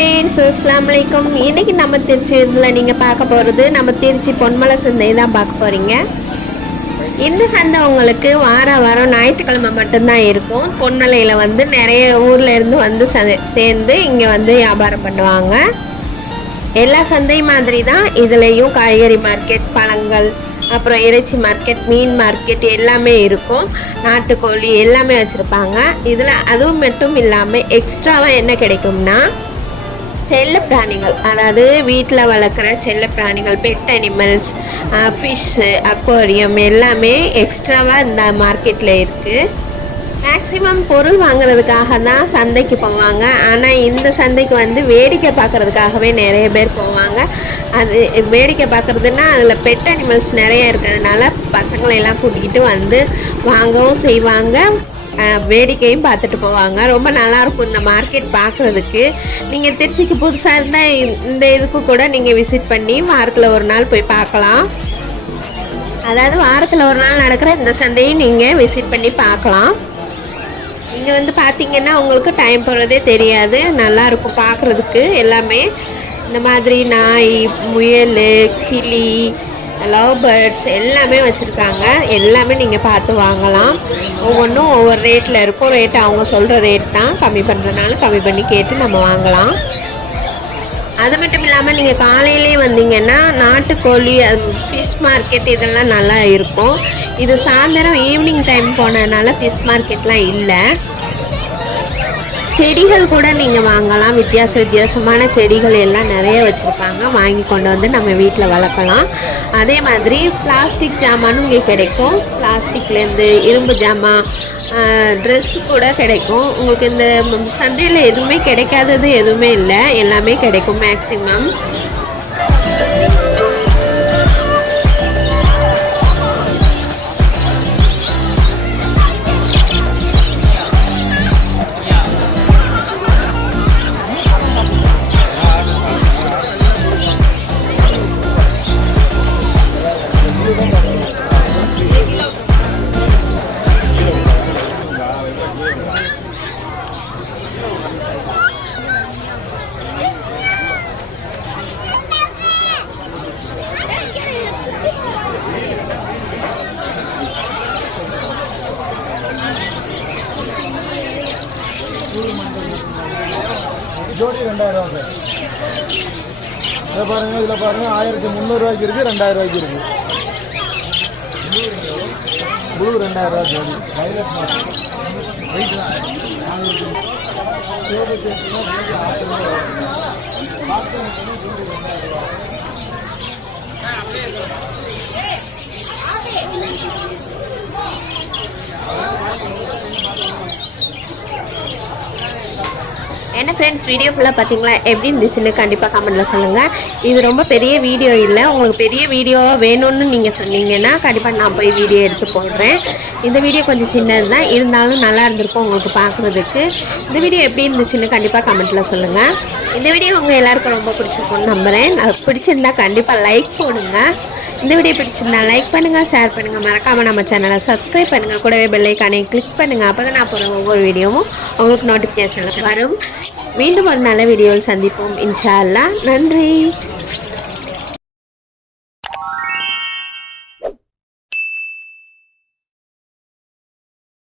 Friends, அஸ்ஸலாமு அலைக்கும். இன்றைக்கி நம்ம திருச்சி இதில் நீங்கள் பார்க்க போகிறது நம்ம திருச்சி பொன்மலை சந்தை தான் பார்க்க போகிறீங்க. இந்த சந்தை உங்களுக்கு வாரம் ஞாயிற்றுக்கிழமை மட்டும்தான் இருக்கும். பொன்மலையில் வந்து நிறைய ஊரில் இருந்து வந்து சேர்ந்து இங்கே வந்து வியாபாரம் பண்ணுவாங்க. எல்லா சந்தை மாதிரி தான் இதுலேயும் காய்கறி மார்க்கெட், பழங்கள், அப்புறம் இறைச்சி மார்க்கெட், மீன் மார்க்கெட் எல்லாமே இருக்கும். நாட்டுக்கோழி எல்லாமே வச்சுருப்பாங்க. இதில் அதுவும் மட்டும் இல்லாமல் எக்ஸ்ட்ராவாக என்ன கிடைக்கும்னா செல்ல பிராணிகள், அதாவது வீட்டில் வளர்க்குற செல்ல பிராணிகள், பெட் அனிமல்ஸ், ஃபிஷ்ஷு, அக்வாரியம் எல்லாமே எக்ஸ்ட்ராவாக இந்த மார்க்கெட்டில் இருக்குது. மேக்ஸிமம் பொருள் வாங்குறதுக்காக தான் சந்தைக்கு போவாங்க. ஆனால் இந்த சந்தைக்கு வந்து வேடிக்கை பார்க்குறதுக்காகவே நிறைய பேர் போவாங்க. அது வேடிக்கை பார்க்குறதுன்னா அதில் பெட் அனிமல்ஸ் நிறைய இருக்கிறதுனால பசங்களையெல்லாம் கூட்டிகிட்டு வந்து வாங்கவும் செய்வாங்க, வேடிக்கையும் பார்த்துட்டு போவாங்க. ரொம்ப நல்லாயிருக்கும் இந்த மார்க்கெட் பார்க்குறதுக்கு. நீங்கள் திருச்சிக்கு புதுசாக இருந்தால் இந்த இதுக்கு கூட நீங்கள் விசிட் பண்ணி வாரத்தில் ஒரு நாள் போய் பார்க்கலாம். அதாவது வாரத்தில் ஒரு நாள் நடக்கிற இந்த சந்தையும் நீங்கள் விசிட் பண்ணி பார்க்கலாம். இங்கே வந்து பார்த்தீங்கன்னா உங்களுக்கு டைம் போகிறதே தெரியாது, நல்லாயிருக்கும் பார்க்குறதுக்கு. எல்லாமே இந்த மாதிரி நாய், முயல், கிளி, லவ் பேர்ட்ஸ் எல்லாமே வச்சுருக்காங்க. எல்லாமே நீங்கள் பார்த்து வாங்கலாம். ஒவ்வொன்றும் ஒவ்வொரு ரேட்டில் இருக்கும். ரேட்டு அவங்க சொல்கிற ரேட் தான், கம்மி பண்ணுறதுனால கம்மி பண்ணி கேட்டு நம்ம வாங்கலாம். அது மட்டும் இல்லாமல் நீங்கள் காலையிலே வந்தீங்கன்னா நாட்டுக்கோழி, ஃபிஷ் மார்க்கெட் இதெல்லாம் நல்லா இருக்கும். இது சாயந்தரம் ஈவினிங் டைம் போனதுனால ஃபிஷ் மார்க்கெட்லாம் இல்லை. செடிகள் கூட நீங்கள் வாங்கலாம். வித்தியாசமான செடிகள் எல்லாம் நிறைய வச்சுருப்பாங்க. வாங்கி கொண்டு வந்து நம்ம வீட்டில் வளர்க்கலாம். அதே மாதிரி பிளாஸ்டிக் ஜாமானும் இங்கே கிடைக்கும். பிளாஸ்டிக்லேருந்து இரும்பு ஜாமான், ட்ரெஸ்ஸு கூட கிடைக்கும். உங்களுக்கு இந்த சந்தையில் எதுவுமே கிடைக்காதது எதுவுமே இல்லை, எல்லாமே கிடைக்கும் மேக்ஸிமம். ஜோடி 2000 சார். இதை பாருங்கள், இதில் பாருங்கள் 1300 ரூபாய்க்கு இருக்குது, 2000 ரூபாய்க்கு இருக்குது. ப்ளூ 2000 ரூபா ஜோடி. வைலட் என்ன ஃப்ரெண்ட்ஸ், வீடியோ ஃபுல்லாக பார்த்தீங்களா? எப்படி இருந்துச்சுன்னு கண்டிப்பாக கமெண்ட்டில் சொல்லுங்கள். இது ரொம்ப பெரிய வீடியோ இல்லை. உங்களுக்கு பெரிய வீடியோ வேணும்னு நீங்கள் சொன்னீங்கன்னா கண்டிப்பாக நான் போய் வீடியோ எடுத்து போடுறேன். இந்த வீடியோ கொஞ்சம் சின்னது தான், இருந்தாலும் நல்லா இருந்திருக்கும் உங்களுக்கு பார்க்குறதுக்கு. இந்த வீடியோ எப்படி இருந்துச்சுன்னு கண்டிப்பாக கமெண்ட்டில் சொல்லுங்கள். இந்த வீடியோ உங்கள் எல்லாருக்கும் ரொம்ப பிடிச்சிருக்கும்னு நம்புகிறேன். அது பிடிச்சிருந்தா கண்டிப்பாக லைக் போடுங்க. இந்த வீடியோ பிடிச்சிருந்தா லைக் பண்ணுங்கள், ஷேர் பண்ணுங்கள், மறக்காமல் நம்ம சேனலை சப்ஸ்கிரைப் பண்ணுங்கள். கூடவே பெல் ஐக்கானை கிளிக் பண்ணுங்கள். அப்போ தான் நான் போகிற ஒவ்வொரு வீடியோவும் உங்களுக்கு நோட்டிஃபிகேஷனில் வரும். மீண்டும் ஒரு நல்ல வீடியோவில் சந்திப்போம் இன்ஷா அல்லாஹ். நன்றி.